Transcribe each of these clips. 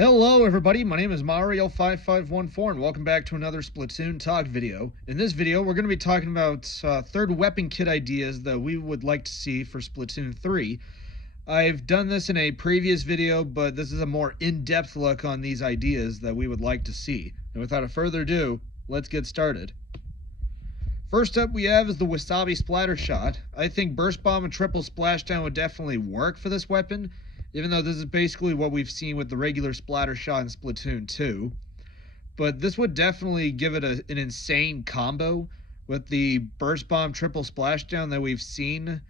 Hello everybody, my name is Mario5514 and welcome back to another Splatoon Talk video. In this video we're going to be talking about third weapon kit ideas that we would like to see for Splatoon 3. I've done this in a previous video, but this is a more in-depth look on these ideas that we would like to see. And without further ado, let's get started. First up we have is the Wasabi Splatter Shot. I think Burst Bomb and Triple Splashdown would definitely work for this weapon, even though this is basically what we've seen with the regular Splatter Shot in Splatoon 2. But this would definitely give it an insane combo with the Burst Bomb Triple Splashdown that we've seen.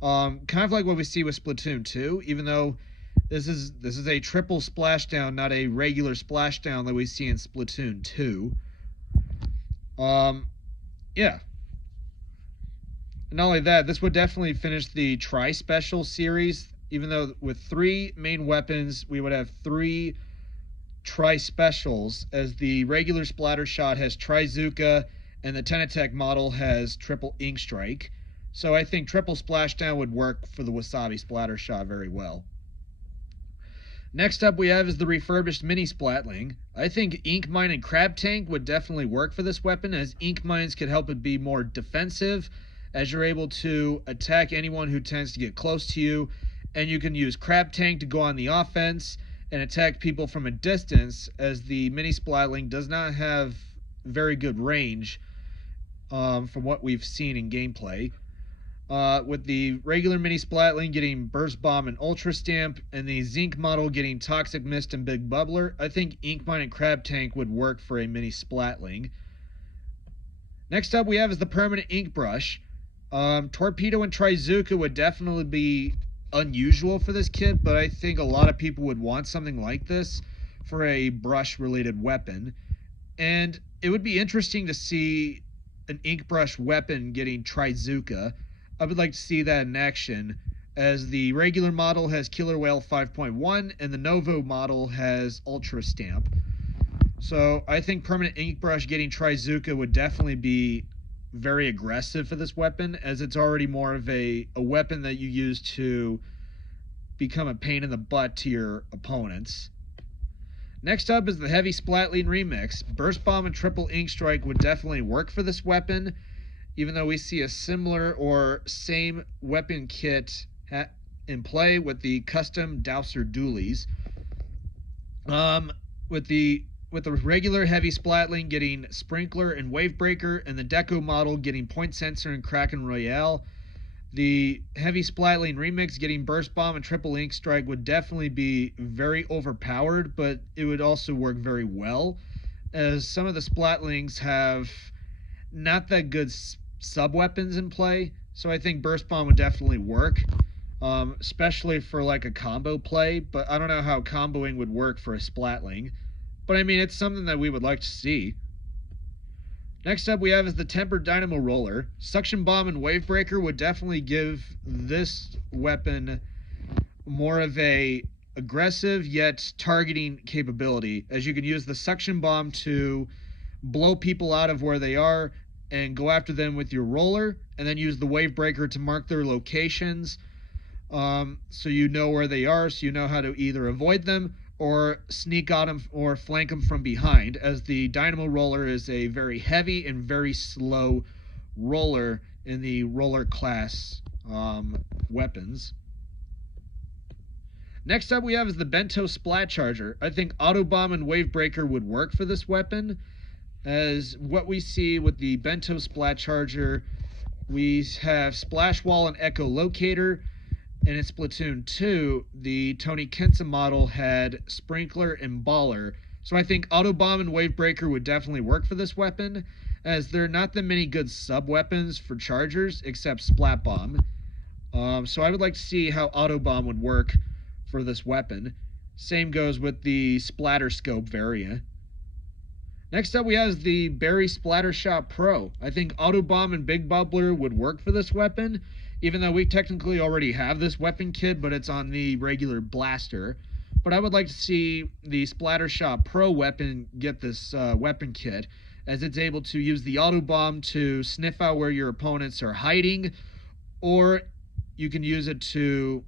Kind of like what we see with Splatoon 2, even though this is a triple splashdown, not a regular splashdown that we see in Splatoon 2. Yeah. Not only that, this would definitely finish the Tri-Special series. Even though with 3 main weapons, we would have 3 Tri-Specials, as the regular Splatter Shot has Trizooka and the Tenatech model has Triple Ink Strike. So I think Triple Splashdown would work for the Wasabi Splatter Shot very well. Next up we have is the refurbished Mini Splatling. I think Ink Mine and Crab Tank would definitely work for this weapon, as Ink Mines could help it be more defensive, as you're able to attack anyone who tends to get close to you. And you can use Crab Tank to go on the offense and attack people from a distance, as the Mini Splatling does not have very good range from what we've seen in gameplay. With the regular Mini Splatling getting Burst Bomb and Ultra Stamp, and the Zinc model getting Toxic Mist and Big Bubbler, I think Ink Mine and Crab Tank would work for a Mini Splatling. Next up we have is the Permanent Ink Brush. Torpedo and Trizooka would definitely be unusual for this kit, but I think a lot of people would want something like this for a brush related weapon, and it would be interesting to see an ink brush weapon getting Trizooka. I would like to see that in action, as the regular model has Killer Whale 5.1 and the Novo model has Ultra Stamp. So I think Permanent Ink Brush getting Trizooka would definitely be very aggressive for this weapon, as it's already more of a weapon that you use to become a pain in the butt to your opponents. Next up is the Heavy Splatling Remix. Burst Bomb and Triple Ink Strike would definitely work for this weapon, even though we see a similar or same weapon kit in play with the custom Dowser Dualies. With the regular Heavy Splatling getting Sprinkler and Wavebreaker, and the Deco model getting Point Sensor and Kraken Royale. The Heavy Splatling Remix getting Burst Bomb and Triple Ink Strike would definitely be very overpowered, but it would also work very well, as some of the Splatlings have not that good sub-weapons in play, so I think Burst Bomb would definitely work, especially for like a combo play, but I don't know how comboing would work for a Splatling. But I mean, it's something that we would like to see. Next up we have is the Tempered Dynamo Roller. Suction Bomb and Wavebreaker would definitely give this weapon more of a aggressive yet targeting capability, as you can use the Suction Bomb to blow people out of where they are and go after them with your roller, and then use the Wavebreaker to mark their locations, so you know where they are, so you know how to either avoid them or sneak on them or flank them from behind, as the Dynamo Roller is a very heavy and very slow roller in the roller class weapons. Next up we have is the Bento Splat Charger. I think Auto Bomb and Wavebreaker would work for this weapon, as what we see with the Bento Splat Charger, we have Splash Wall and Echo Locator. And in Splatoon 2, the Tony Kensa model had Sprinkler and Baller. So I think Auto Bomb and Wavebreaker would definitely work for this weapon, as there are not that many good sub-weapons for Chargers except Splat Bomb. So I would like to see how Auto Bomb would work for this weapon. Same goes with the Splatter Scope variant. Next up we have the Berry Splatter Shot Pro. I think Auto Bomb and Big Bubbler would work for this weapon, even though we technically already have this weapon kit, but it's on the regular blaster. But I would like to see the Splatter Shot Pro weapon get this weapon kit, as it's able to use the Auto Bomb to sniff out where your opponents are hiding, or you can use it to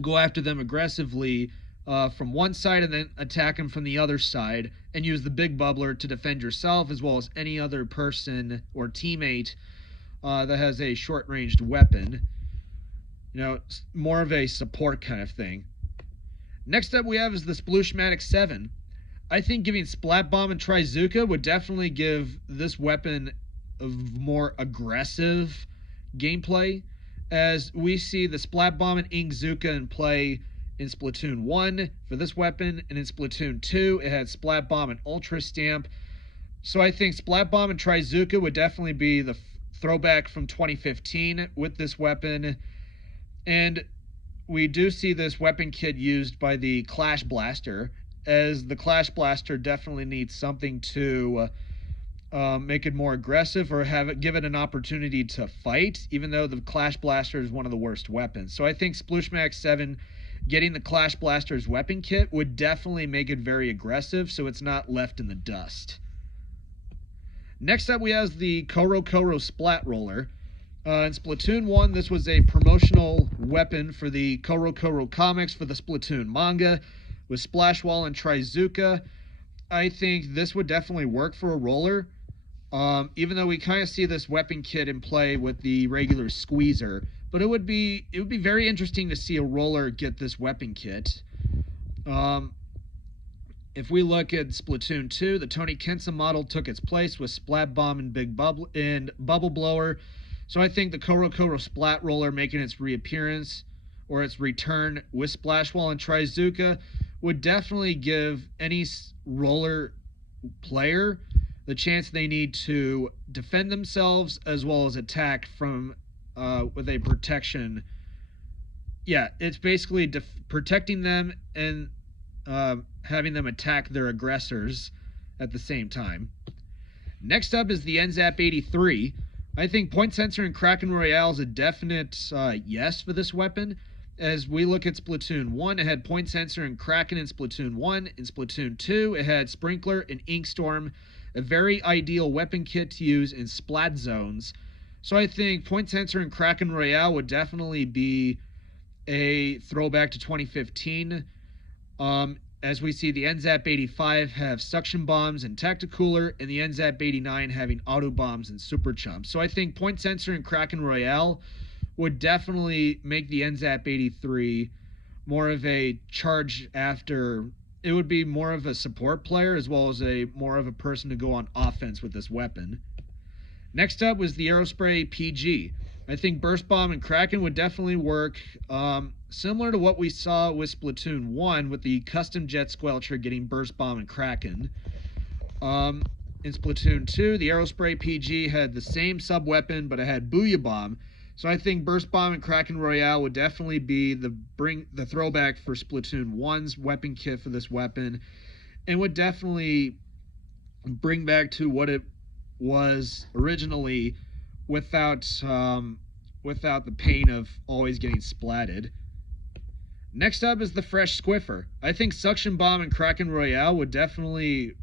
go after them aggressively from one side and then attack them from the other side, and use the big bubbler to defend yourself as well as any other person or teammate that has a short-ranged weapon. You know, more of a support kind of thing. Next up we have is the Splooshmatic 7. I think giving Splat Bomb and Trizooka would definitely give this weapon a more aggressive gameplay, as we see the Splat Bomb and Inkzooka in play in Splatoon 1 for this weapon, and in Splatoon 2 it had Splat Bomb and Ultra Stamp. So I think Splat Bomb and Trizooka would definitely be the throwback from 2015 with this weapon. And we do see this weapon kit used by the Clash Blaster, as the Clash Blaster definitely needs something to make it more aggressive or give it an opportunity to fight, even though the Clash Blaster is one of the worst weapons. So I think Splooshmatic 7 getting the Clash Blaster's weapon kit would definitely make it very aggressive, so it's not left in the dust. Next up we have the Koro Splat Roller. In Splatoon 1, this was a promotional weapon for the Koro comics for the Splatoon manga with Splash Wall and Trizooka. I think this would definitely work for a roller, even though we kind of see this weapon kit in play with the regular Squeezer. But it would be very interesting to see a roller get this weapon kit. If we look at Splatoon 2, the Tony Kensa model took its place with Splat Bomb and Bubble Blower. So I think the Koro Splat Roller making its reappearance or its return with Splash Wall and Trizooka would definitely give any roller player the chance they need to defend themselves as well as attack from with a protection. Yeah, it's basically protecting them and having them attack their aggressors at the same time. Next up is the NZAP 83. I think Point Sensor and Kraken Royale is a definite yes for this weapon. As we look at Splatoon 1, it had Point Sensor and Kraken in Splatoon 1. In Splatoon 2, it had Sprinkler and Inkstorm, a very ideal weapon kit to use in splat zones. So I think Point Sensor and Kraken Royale would definitely be a throwback to 2015. As we see the NZAP 85 have Suction Bombs and Tacticooler, and the NZAP 89 having Auto Bombs and Super Chumps. So I think Point Sensor and Kraken Royale would definitely make the NZAP 83 more of a charge after. It would be more of a support player as well as more of a person to go on offense with this weapon. Next up was the Aerospray PG. I think Burst Bomb and Kraken would definitely work, similar to what we saw with Splatoon 1 with the Custom Jet Squelcher getting Burst Bomb and Kraken. In Splatoon 2, the Aerospray PG had the same sub-weapon, but it had Booyah Bomb. So I think Burst Bomb and Kraken Royale would definitely be the throwback for Splatoon 1's weapon kit for this weapon, and would definitely bring back to what it was originally, without the pain of always getting splatted. Next up is the Fresh Squiffer. I think Suction Bomb and Kraken Royale would definitely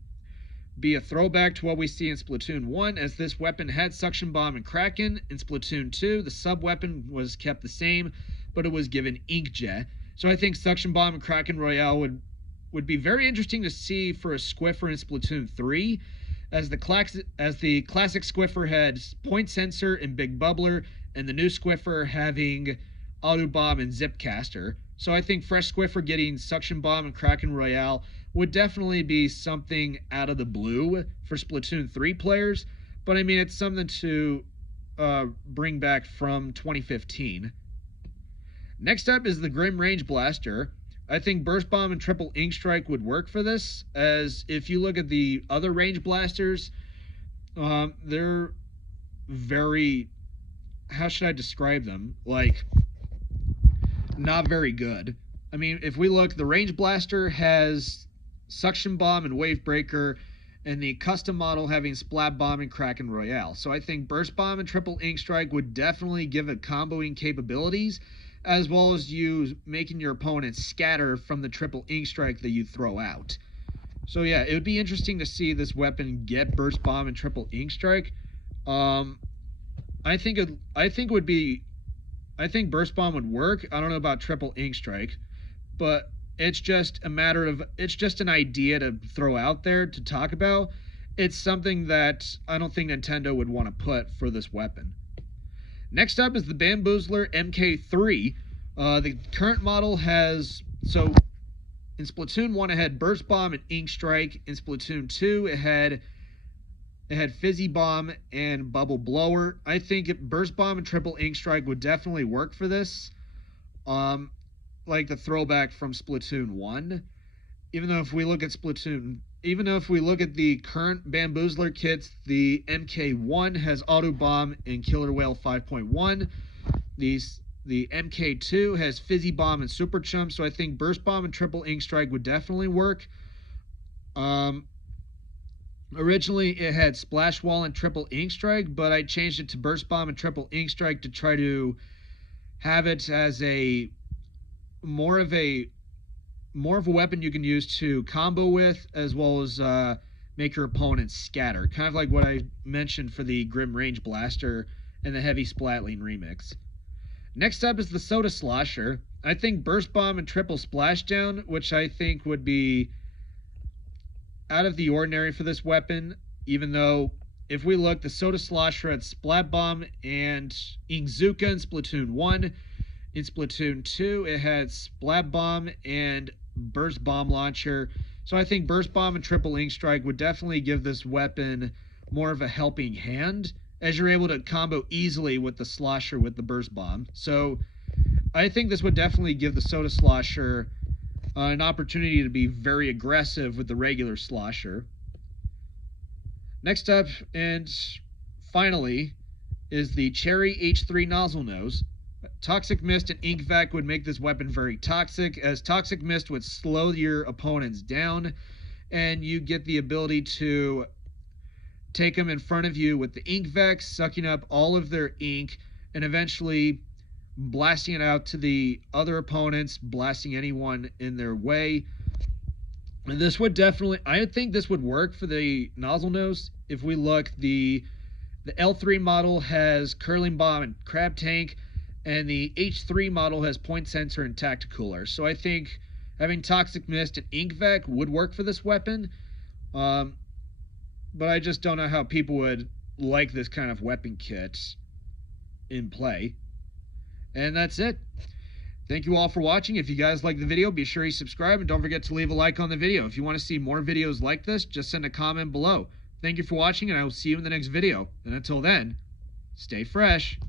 be a throwback to what we see in Splatoon 1, as this weapon had Suction Bomb and Kraken. In Splatoon 2, the sub-weapon was kept the same, but it was given Inkjet. So I think Suction Bomb and Kraken Royale would be very interesting to see for a Squiffer in Splatoon 3, as the classic Squiffer had Point Sensor and Big Bubbler, and the new Squiffer having Auto Bomb and Zipcaster. So I think Fresh Squiffer getting Suction Bomb and Kraken Royale would definitely be something out of the blue for Splatoon 3 players, but I mean, it's something to bring back from 2015. Next up is the Grim Range Blaster. I think Burst Bomb and Triple Ink Strike would work for this, as if you look at the other range blasters, they're very, how should I describe them? Like, not very good. I mean, if we look, the range blaster has Suction Bomb and Wave Breaker, and the custom model having Splat Bomb and Kraken Royale. So I think Burst Bomb and Triple Ink Strike would definitely give it comboing capabilities, as well as you making your opponent scatter from the Triple Ink Strike that you throw out. So yeah, it would be interesting to see this weapon get Burst Bomb and Triple Ink Strike. I think Burst Bomb would work. I don't know about Triple Ink Strike, but It's just a matter of, it's just an idea to throw out there to talk about. It's something that I don't think Nintendo would want to put for this weapon. Next up is the Bamboozler MK3. The current model has, so in Splatoon 1 it had Burst Bomb and Ink Strike. In Splatoon 2 it had Fizzy Bomb and Bubble Blower. I think Burst Bomb and Triple Ink Strike would definitely work for this. Like the throwback from Splatoon 1. Even though if we look at the current Bamboozler kits, the MK1 has Auto Bomb and Killer Whale 5.1. The MK2 has Fizzy Bomb and Super Chump, so I think Burst Bomb and Triple Ink Strike would definitely work. Originally it had Splash Wall and Triple Ink Strike, but I changed it to Burst Bomb and Triple Ink Strike to try to have it as a more of a weapon you can use to combo with, as well as make your opponents scatter. Kind of like what I mentioned for the Grim Range Blaster and the Heavy Splatling remix. Next up is the Soda Slosher. I think Burst Bomb and Triple Splashdown, which I think would be out of the ordinary for this weapon, even though if we look, the Soda Slosher had Splat Bomb and Inkzooka in Splatoon 1. In Splatoon 2, it had Splat Bomb and Burst Bomb Launcher. So I think Burst Bomb and Triple Ink Strike would definitely give this weapon more of a helping hand, as you're able to combo easily with the Slosher with the Burst Bomb. So I think this would definitely give the Soda Slosher an opportunity to be very aggressive with the regular Slosher. Next up, and finally, is the Cherry H3 Nozzle Nose. Toxic Mist and Ink Vac would make this weapon very toxic, as Toxic Mist would slow your opponents down, and you get the ability to take them in front of you with the Ink Vac, sucking up all of their ink, and eventually blasting it out to the other opponents, blasting anyone in their way. And this would definitely, I think this would work for the Nozzle Nose. If we look, the L3 model has Curling Bomb and Crab Tank, and the H3 model has Point Sensor and Tacticooler. So I think having Toxic Mist and Ink Vac would work for this weapon. But I just don't know how people would like this kind of weapon kit in play. And that's it. Thank you all for watching. If you guys like the video, be sure you subscribe and don't forget to leave a like on the video. If you want to see more videos like this, just send a comment below. Thank you for watching, and I will see you in the next video. And until then, stay fresh.